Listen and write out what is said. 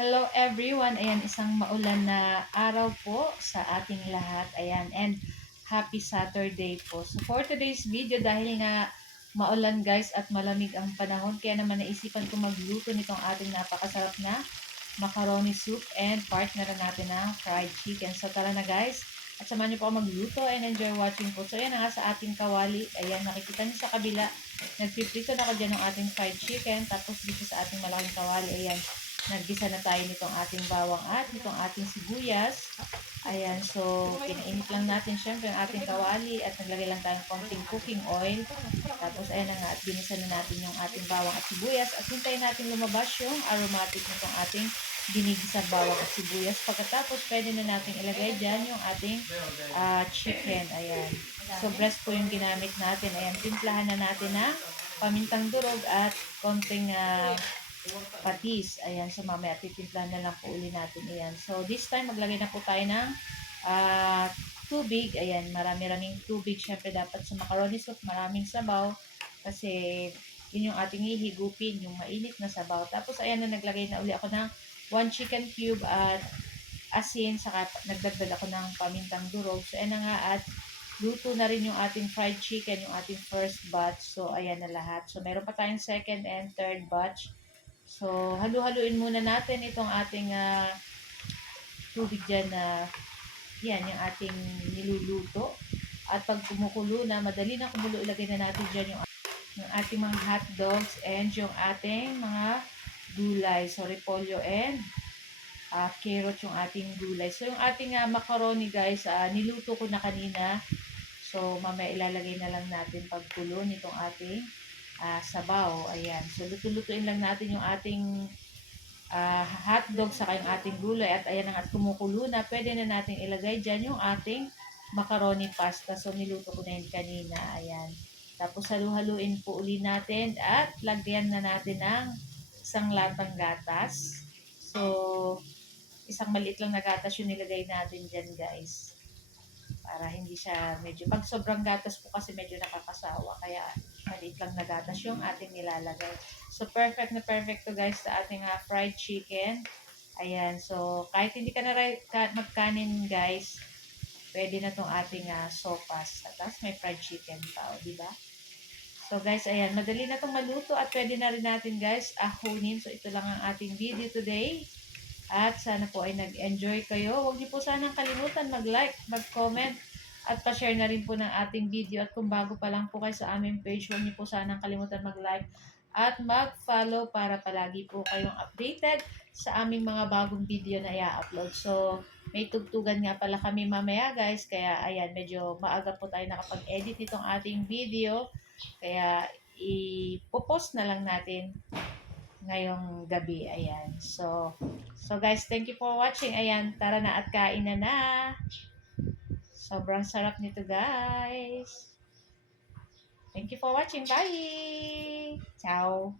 Hello everyone. Ayan, isang maulan na araw po sa ating lahat. Ayan, and happy Saturday po. So for today's video, dahil nga maulan guys at malamig ang panahon, kaya naman naisipan ko magluto nitong ating napakasarap na macaroni soup and partner natin ng fried chicken. So tara na guys, at samahan niyo po ako magluto and enjoy watching po. So ayan na nga sa ating kawali. Ayan, nakikita niyo sa kabila, nagpiprito na ako dyan ng ating fried chicken. Tapos dito sa ating malaking kawali, ayan, naggisa na tayo nitong ating bawang at nitong ating sibuyas. Ayan, so pinainit lang natin syempre ang ating kawali at naglagay lang tayo ng konting cooking oil. Tapos ayan na nga at ginisa na natin yung ating bawang at sibuyas at hintayin natin lumabas yung aromatic nitong ating ginigisa bawang at sibuyas. Pagkatapos pwede na natin ilagay dyan yung ating chicken. Ayan, so breast po yung ginamit natin. Ayan, timplahan na natin ng pamintang durog at konting patis. Ayan, so mamaya titimplahan na lang po uli natin. Ayan, so this time maglagay na po tayo ng tubig. Ayan, marami-raming tubig. Syempre dapat sa macaroni soup maraming sabaw kasi yun yung ating hihigupin, yung mainit na sabaw. Tapos ayan na, naglagay na uli ako ng 1 chicken cube at asin, saka nagdagdag ako ng pamintang durog. So ayan na nga, at luto na rin yung ating fried chicken, yung ating first batch. So ayan na lahat. So meron pa tayong second and third batch. So, halu-haluin muna natin itong ating tubig dyan na yan, yung ating niluluto. At pag kumukulo na, madali na kumulo, ilagay na natin dyan yung ating mga hot dogs and yung ating mga gulay. So, repolyo and carrot yung ating gulay. So, yung ating macaroni guys, niluto ko na kanina. So, mamaya ilalagay na lang natin pagkulo nitong ating sabaw. Ayan. So, luto-lutuin lang natin yung ating hotdog saka yung ating gulay. At ayan na nga, at kumukulo na. Pwede na natin ilagay dyan yung ating macaroni pasta. So, niluto ko na yun kanina. Ayan. Tapos, halu-haluin po uli natin at lagyan na natin ng isang latang gatas. So, isang maliit lang na gatas yung nilagay natin dyan guys. Para hindi siya medyo, pag sobrang gatas po kasi medyo nakakasawa, kaya maliit lang na gatas yung ating nilalagay. So perfect na perfect to guys sa ating fried chicken. Ayan, so kahit hindi ka na magkanin guys, pwede na tong ating sopas. At tapos may fried chicken pa, di ba? So guys, ayan, madali na tong maluto at pwede na rin natin guys ahunin. So ito lang ang ating video today. At sana po ay nag-enjoy kayo. Huwag niyo po sanang kalimutan mag-like, mag-comment, at pa-share na rin po ng ating video. At kung bago pa lang po kayo sa aming page, huwag niyo po sanang kalimutan mag-like at mag-follow para palagi po kayong updated sa aming mga bagong video na i-upload. So, may tugtugan nga pala kami mamaya guys. Kaya ayan, medyo maaga po tayo nakapag-edit nitong ating video. Kaya ipopost na lang natin ngayong gabi. Ayan. So guys, thank you for watching. Ayan, tara na at kain na. Sobrang sarap nito guys. Thank you for watching. Bye! Ciao!